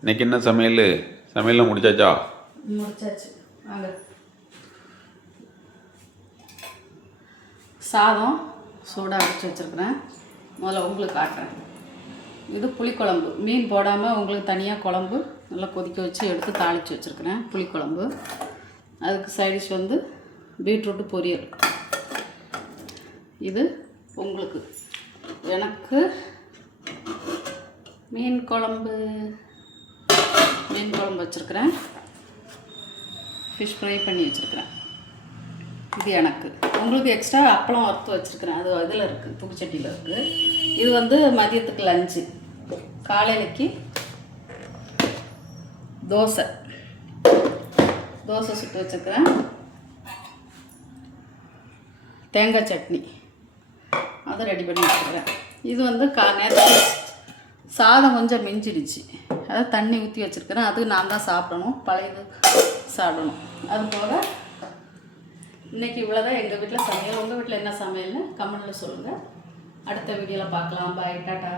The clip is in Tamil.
இன்னைக்கு என்ன சமையல்? சமையல்லாம் முடிச்சாச்சா? முடிச்சாச்சு. வாங்க. சாதம் சூடாக அடித்து வச்சுருக்குறேன். முதல்ல உங்களுக்கு காட்டுறேன். இது புளிக்குழம்பு. மீன் போடாமல் உங்களுக்கு தனியாக குழம்பு நல்லா கொதிக்க வச்சு எடுத்து தாளித்து வச்சுருக்குறேன். புளிக்குழம்பு. அதுக்கு சைடிஷ் வந்து பீட்ரூட்டு பொரியல். இது உங்களுக்கு. எனக்கு மீன் குழம்பு வச்சுருக்கிறேன். ஃபிஷ் ஃப்ரை பண்ணி வச்சுருக்கிறேன். இது எனக்கு. உங்களுக்கு எக்ஸ்ட்ரா அப்பளம் வறுத்து வச்சுருக்கிறேன். அது இதில் இருக்குது, தூக்குச்சட்டியில் இருக்குது. இது வந்து மதியத்துக்கு லஞ்சு. காலையிலைக்கு தோசை சுட்டு வச்சுருக்கிறேன். தேங்காய் சட்னி அதை ரெடி பண்ணி வச்சுருக்கிறேன். இது வந்து நேற்று சாதம் கொஞ்சம் மிஞ்சிடுச்சு, அதை தண்ணி ஊற்றி வச்சுருக்கிறேன். அது நான் தான் சாப்பிடணும், பழையது சாப்பிடணும். அது போக இன்றைக்கி இவ்வளோதான் எங்கள் வீட்டில் சமையல். உங்கள் வீட்டில் என்ன சமையல்னு கமெண்ட்டில் சொல்லுங்கள். அடுத்த வீடியோவில் பார்க்கலாம். பாய், டாட்டா.